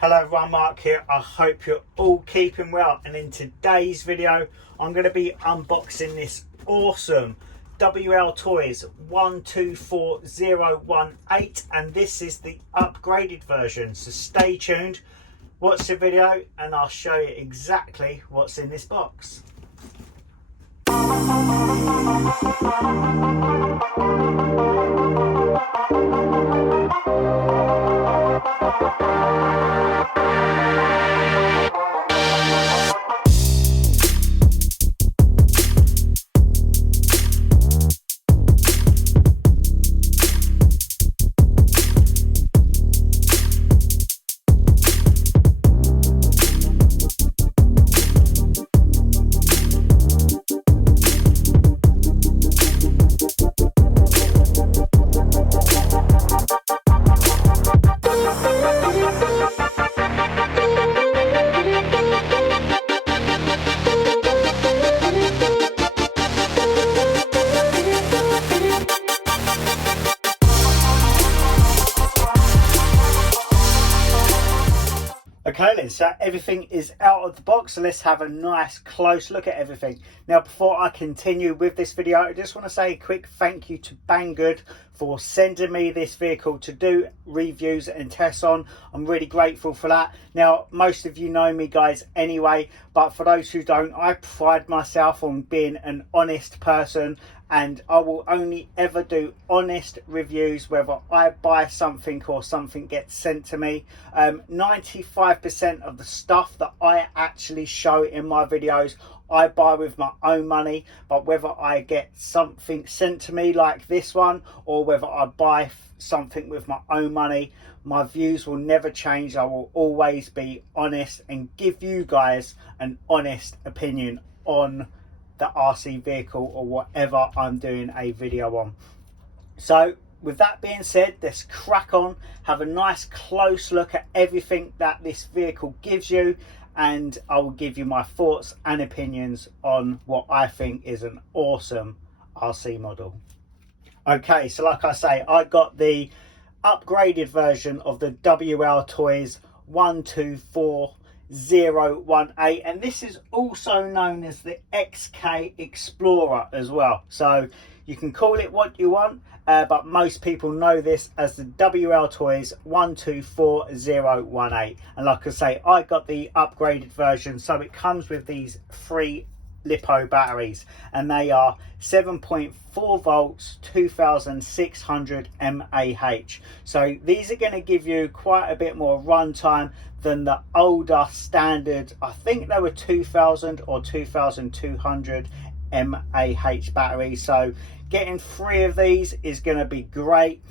Hello everyone, Mark here. I hope you're all keeping well, and in today's video I'm going to be unboxing this awesome Wltoys 124018, and this is the upgraded version, so stay tuned, watch the video and I'll show you exactly what's in this box. Okay then, so everything is out of the box, so let's have a nice close look at everything. Now before I continue with this video, I just want to say a quick thank you to Banggood for sending me this vehicle to do reviews and tests on. I'm really grateful for that. Now most of you know me guys anyway, but for those who don't, I pride myself on being an honest person, and I will only ever do honest reviews whether I buy something or something gets sent to me. 95% of the stuff that I actually show in my videos I buy with my own money, but whether I get something sent to me like this one or whether I buy something with my own money, my views will never change. I will always be honest and give you guys an honest opinion on the RC vehicle or whatever I'm doing a video on. So with that being said, let's crack on, have a nice close look at everything that this vehicle gives you, and I will give you my thoughts and opinions on what I think is an awesome RC model. Okay, so like I say, I got the upgraded version of the Wltoys 124018, and this is also known as the XK Explorer as well, so you can call it what you want, but most people know this as the Wltoys 124018. And like I say, I got the upgraded version, so it comes with these 3 lipo batteries, and they are 7.4 volts 2600 mAh. So these are going to give you quite a bit more runtime than the older standard, I think they were 2000 or 2200 mAh batteries. So getting 3 of these is going to be great.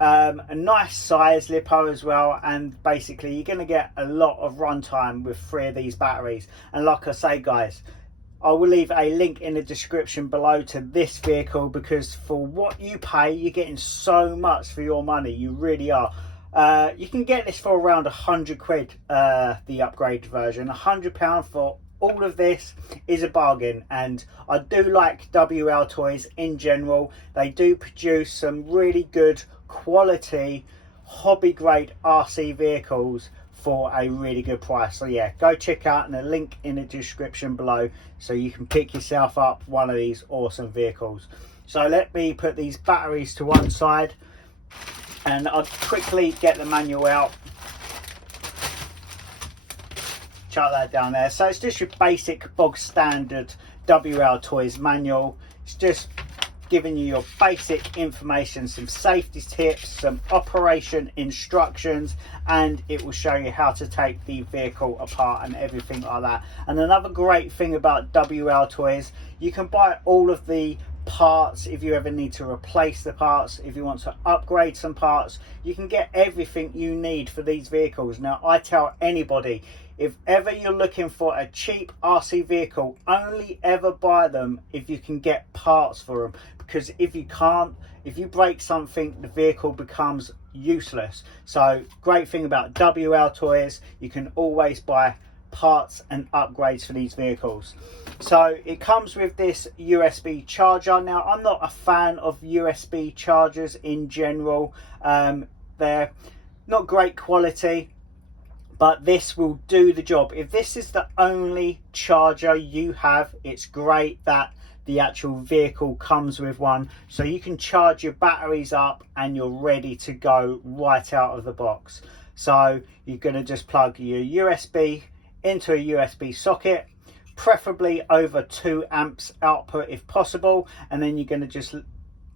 A nice size lipo as well, and basically you're going to get a lot of runtime with 3 of these batteries. And like I say guys, I will leave a link in the description below to this vehicle, because for what you pay, you're getting so much for your money. You really are. You can get this for around 100 quid, the upgraded version. £100 for all of this is a bargain, and I do like Wltoys in general. They do produce some really good quality hobby grade RC vehicles for a really good price. So yeah, go check out the link in the description below so you can pick yourself up one of these awesome vehicles. So let me put these batteries to one side and I'll quickly get the manual out. Chuck that down there. So it's just your basic bog standard Wltoys manual. It's just giving you your basic information, some safety tips, some operation instructions, and it will show you how to take the vehicle apart and everything like that. And another great thing about Wltoys, you can buy all of the parts if you ever need to replace the parts. If you want to upgrade some parts, you can get everything you need for these vehicles. Now I tell anybody, if ever you're looking for a cheap RC vehicle, only ever buy them if you can get parts for them, because if you can't, if you break something, the vehicle becomes useless. So great thing about Wltoys, you can always buy parts and upgrades for these vehicles. So it comes with this USB charger. Now I'm not a fan of USB chargers in general. They're not great quality, but this will do the job. If this is the only charger you have, it's great that the actual vehicle comes with one, so you can charge your batteries up and you're ready to go right out of the box. So you're going to just plug your USB into a USB socket, preferably over 2 amps output if possible, and then you're going to just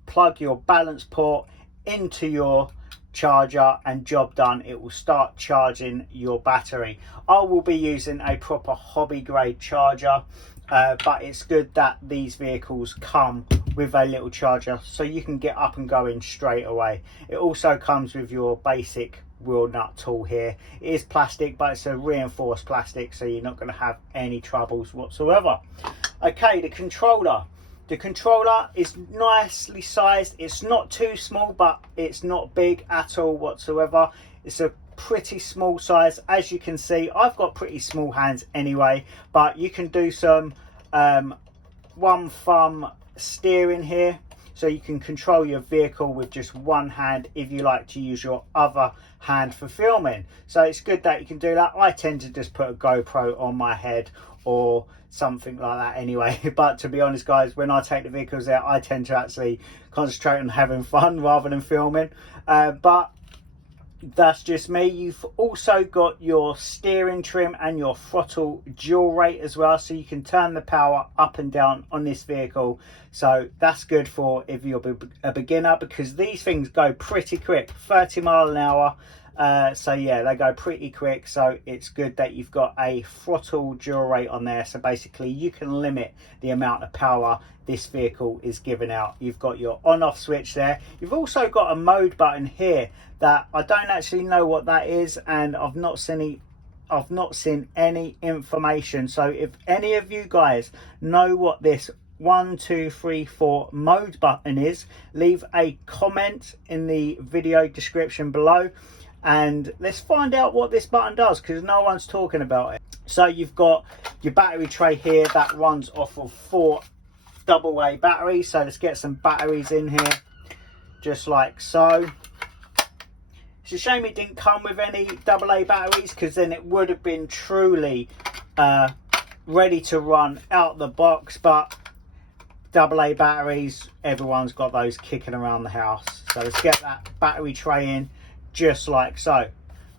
plug your balance port into your charger and job done. It will start charging your battery. I will be using a proper hobby grade charger, but it's good that these vehicles come with a little charger so you can get up and going straight away. It also comes with your basic wheel nut tool here. It is plastic, but it's a reinforced plastic, so you're not going to have any troubles whatsoever. Okay, the controller is nicely sized. It's not too small, but it's not big at all whatsoever. It's a pretty small size. As you can see, I've got pretty small hands anyway, but you can do some one thumb steering here, so you can control your vehicle with just one hand if you like to use your other hand for filming. So it's good that you can do that. I tend to just put a GoPro on my head or something like that anyway, but to be honest guys, when I take the vehicles out, I tend to actually concentrate on having fun rather than filming, but that's just me. You've also got your steering trim and your throttle dual rate as well, so you can turn the power up and down on this vehicle. So that's good for if you're a beginner, because these things go pretty quick, 30 mile an hour. So yeah, they go pretty quick, so it's good that you've got a throttle dual rate on there, so basically you can limit the amount of power this vehicle is giving out. You've got your on off switch there. You've also got a mode button here that I don't actually know what that is, and I've not seen any information. So if any of you guys know what this 1, 2, 3, 4 mode button is, leave a comment in the video description below, and let's find out what this button does, because no one's talking about it. So you've got your battery tray here that runs off of 4 AA batteries. So let's get some batteries in here, just like so. It's a shame it didn't come with any AA batteries, because then it would have been truly ready to run out the box. But AA batteries, everyone's got those kicking around the house. So let's get that battery tray in, just like so.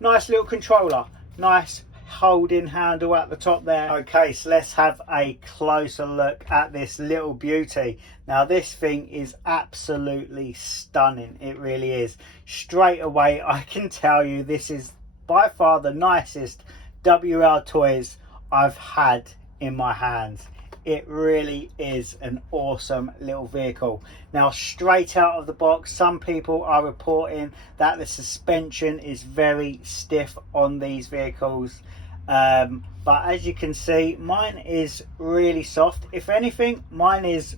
Nice little controller, nice holding handle at the top there. Okay, so let's have a closer look at this little beauty. Now this thing is absolutely stunning, it really is. Straight away I can tell you this is by far the nicest Wltoys I've had in my hands. It really is an awesome little vehicle. Now straight out of the box, some people are reporting that the suspension is very stiff on these vehicles, but as you can see, mine is really soft. If anything, mine is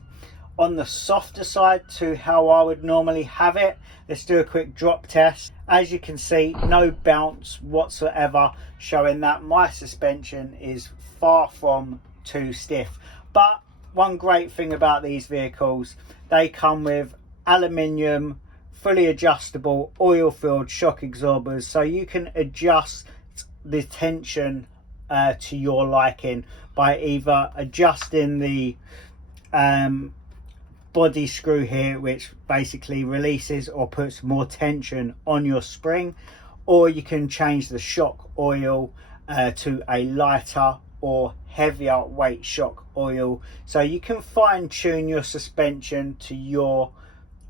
on the softer side to how I would normally have it. Let's do a quick drop test. As you can see, no bounce whatsoever, showing that my suspension is far from too stiff. But one great thing about these vehicles, they come with aluminium fully adjustable oil filled shock absorbers, so you can adjust the tension to your liking by either adjusting the body screw here, which basically releases or puts more tension on your spring, or you can change the shock oil to a lighter or heavier weight shock oil, so you can fine tune your suspension to your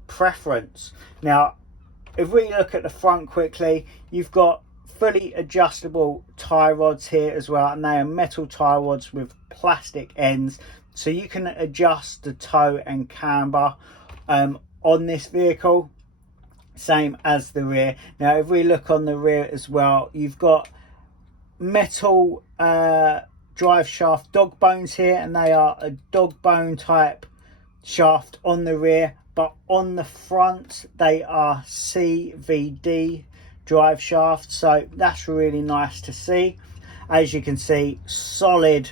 preference. Now if we look at the front quickly, you've got fully adjustable tie rods here as well, and they are metal tie rods with plastic ends, so you can adjust the toe and camber on this vehicle, same as the rear. Now if we look on the rear as well, you've got metal drive shaft dog bones here, and they are a dog bone type shaft on the rear, but on the front they are CVD drive shafts, so that's really nice to see. As you can see, solid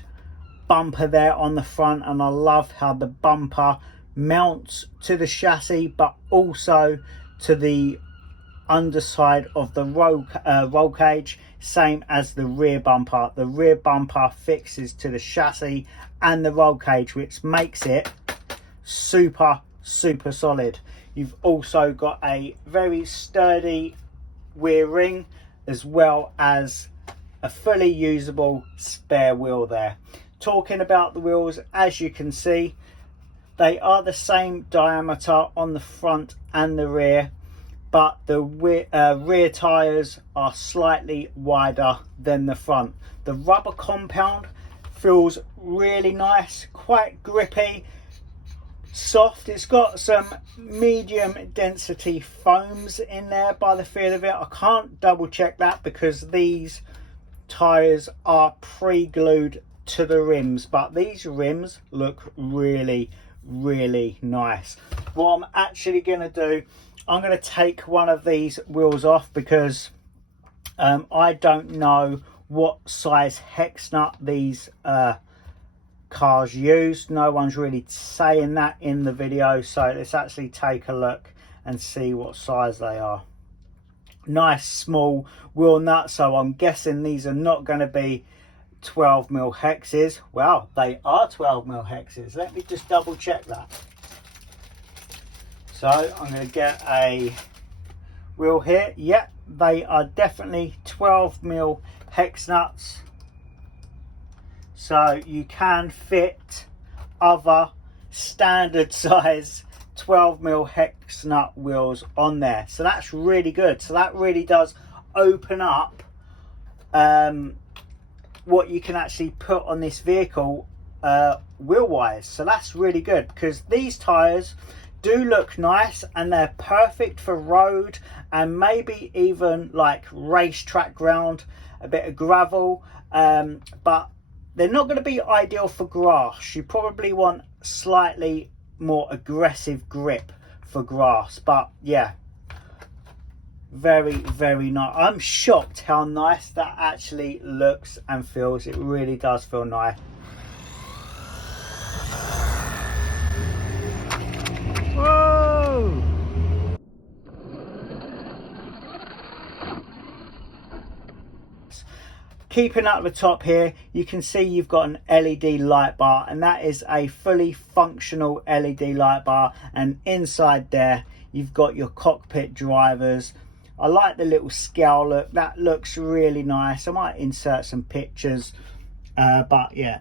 bumper there on the front, and I love how the bumper mounts to the chassis but also to the underside of the roll cage. same as the rear bumper. The rear bumper fixes to the chassis and the roll cage, which makes it super solid. You've also got a very sturdy rear ring, as well as a fully usable spare wheel there. Talking about the wheels, as you can see, they are the same diameter on the front and the rear, but the rear tyres are slightly wider than the front. The rubber compound feels really nice, quite grippy, soft. It's got some medium density foams in there by the feel of it. I can't double check that because these tyres are pre-glued to the rims, but these rims look really nice. What I'm actually going to do, I'm going to take one of these wheels off because I don't know what size hex nut these cars use. No one's really saying that in the video, so let's actually take a look and see what size they are. Nice small wheel nut, so I'm guessing these are not going to be 12mm hexes. Well, they are 12mm hexes. Let me just double check that. So I'm going to get a wheel here. Yep, they are definitely 12mm hex nuts. So you can fit other standard size 12mm hex nut wheels on there. So that's really good. So that really does open up what you can actually put on this vehicle wheel wise. So that's really good, because these tyres do look nice and they're perfect for road and maybe even like racetrack ground, a bit of gravel, but they're not going to be ideal for grass. You probably want slightly more aggressive grip for grass. But yeah, very nice. I'm shocked how nice that actually looks and feels. It really does feel nice. Whoa! Keeping up the top here, you can see you've got an LED light bar, and that is a fully functional LED light bar. And inside there, you've got your cockpit drivers. I like the little scale look. That looks really nice. I might insert some pictures, but yeah,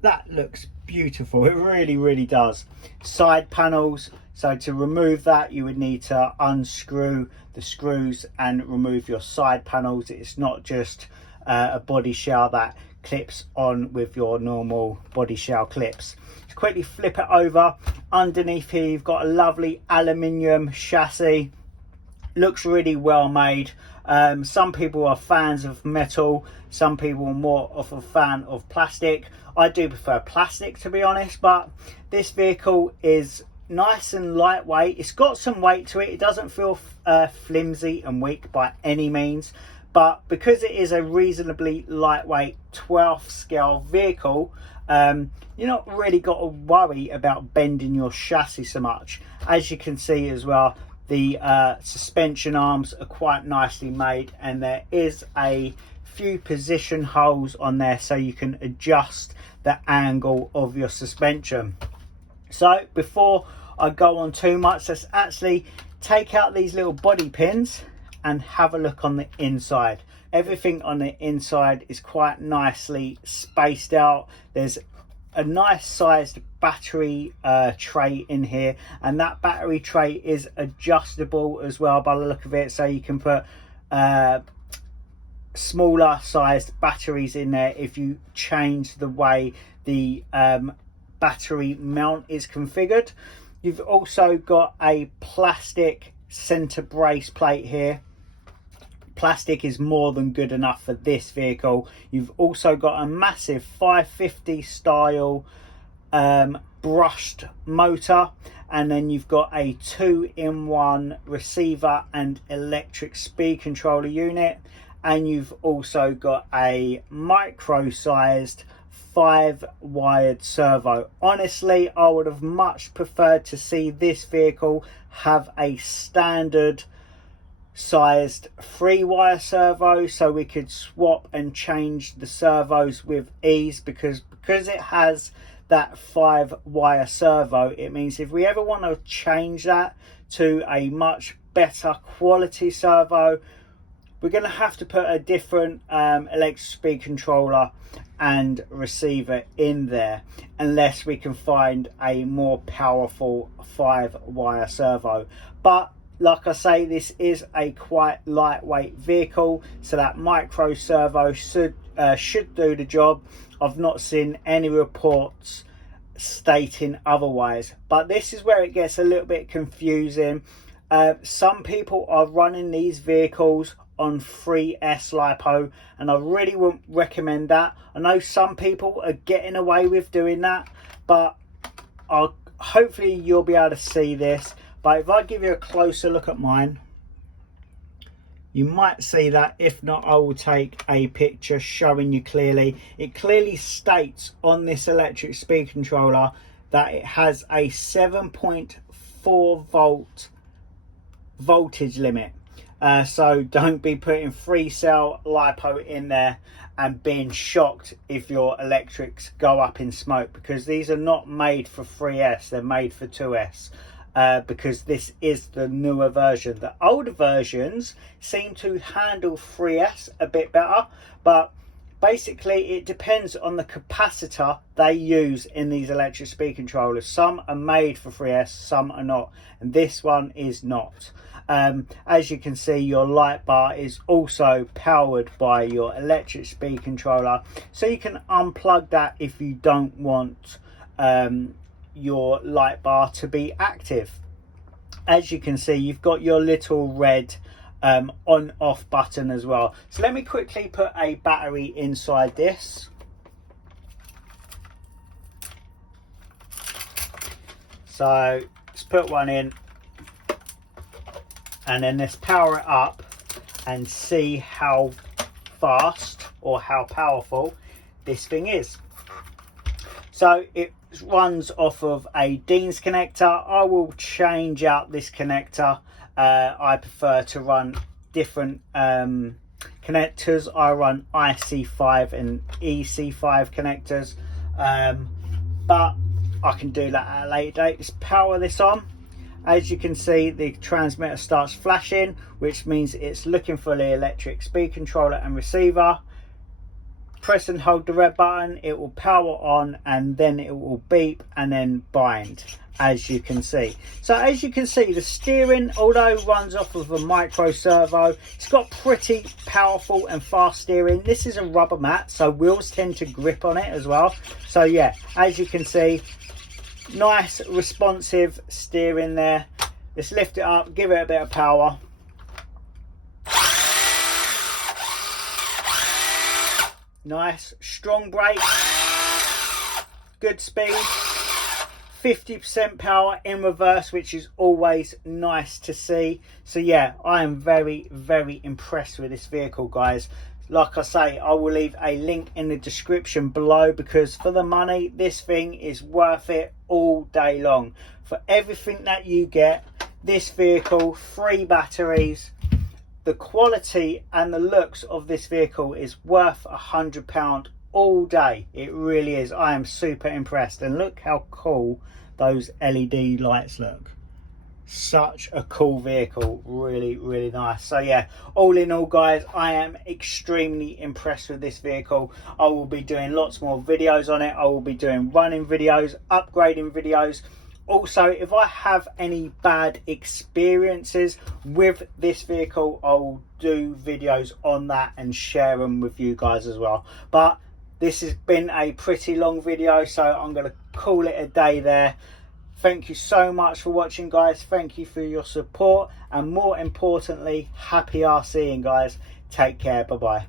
that looks beautiful. It really does. Side panels. So to remove that, you would need to unscrew the screws and remove your side panels. It's not just a body shell that clips on with your normal body shell clips. To quickly flip it over, underneath here you've got a lovely aluminium chassis. Looks really well made. Some people are fans of metal, some people are more of a fan of plastic. I do prefer plastic, to be honest, but this vehicle is nice and lightweight. It's got some weight to it. It doesn't feel flimsy and weak by any means. But because it is a reasonably lightweight 12th scale vehicle, you're not really got to worry about bending your chassis so much. As you can see as well, the suspension arms are quite nicely made, and there is a few position holes on there so you can adjust the angle of your suspension. So before I go on too much, let's actually take out these little body pins and have a look on the inside. Everything on the inside is quite nicely spaced out. There's a nice sized battery tray in here, and that battery tray is adjustable as well by the look of it, so you can put smaller sized batteries in there if you change the way the battery mount is configured. You've also got a plastic center brace plate here. Plastic is more than good enough for this vehicle. You've also got a massive 550 style brushed motor, and then you've got a 2-in-1 receiver and electric speed controller unit, and you've also got a micro sized 5-wired servo. Honestly, I would have much preferred to see this vehicle have a standard sized 3-wire servo, so we could swap and change the servos with ease, because it has that 5-wire servo. It means if we ever want to change that to a much better quality servo, we're going to have to put a different electric speed controller and receiver in there, unless we can find a more powerful 5-wire servo. But like I say, this is a quite lightweight vehicle, so that micro servo should do the job. I've not seen any reports stating otherwise, but this is where it gets a little bit confusing. Some people are running these vehicles on 3S lipo, and I really wouldn't recommend that. I know some people are getting away with doing that, but hopefully you'll be able to see this. But if I give you a closer look at mine, you might see that. If not, I will take a picture showing you clearly. It clearly states on this electric speed controller that it has a 7.4 volt voltage limit. So don't be putting 3-cell lipo in there and being shocked if your electrics go up in smoke, because these are not made for 3S, they're made for 2S. Because this is the newer version. The older versions seem to handle 3S a bit better, but basically it depends on the capacitor they use in these electric speed controllers. Some are made for 3S, some are not, and this one is not. As you can see, your light bar is also powered by your electric speed controller, so you can unplug that if you don't want your light bar to be active. As you can see, you've got your little red on off button as well. So let me quickly put a battery inside this. So let's put one in, and then let's power it up and see how fast or how powerful this thing is. So it runs off of a Dean's connector. I will change out this connector. I prefer to run different connectors. I run IC5 and EC5 connectors, but I can do that at a later date. Let's power this on. As you can see, the transmitter starts flashing, which means it's looking for the electric speed controller and receiver. Press and hold the red button, it will power on, and then it will beep and then bind, as you can see. So as you can see, the steering, although runs off of a micro servo, it's got pretty powerful and fast steering. This is a rubber mat, so wheels tend to grip on it as well. So yeah, as you can see, nice responsive steering there. Let's lift it up, give it a bit of power. Nice strong brake, good speed, 50% power in reverse, which is always nice to see. So yeah, I am very impressed with this vehicle, guys. Like I say, I will leave a link in the description below, because for the money, this thing is worth it all day long. For everything that you get, this vehicle, 3 batteries, the quality and the looks of this vehicle is worth £100 all day. It really is. I am super impressed, and look how cool those LED lights look. Such a cool vehicle, really nice. So yeah, all in all, guys, I am extremely impressed with this vehicle. I will be doing lots more videos on it. I will be doing running videos, upgrading videos. Also, if I have any bad experiences with this vehicle, I will do videos on that and share them with you guys as well. But this has been a pretty long video, so I'm going to call it a day there. Thank you so much for watching, guys. Thank you for your support, and more importantly, happy RCing, guys. Take care. Bye bye.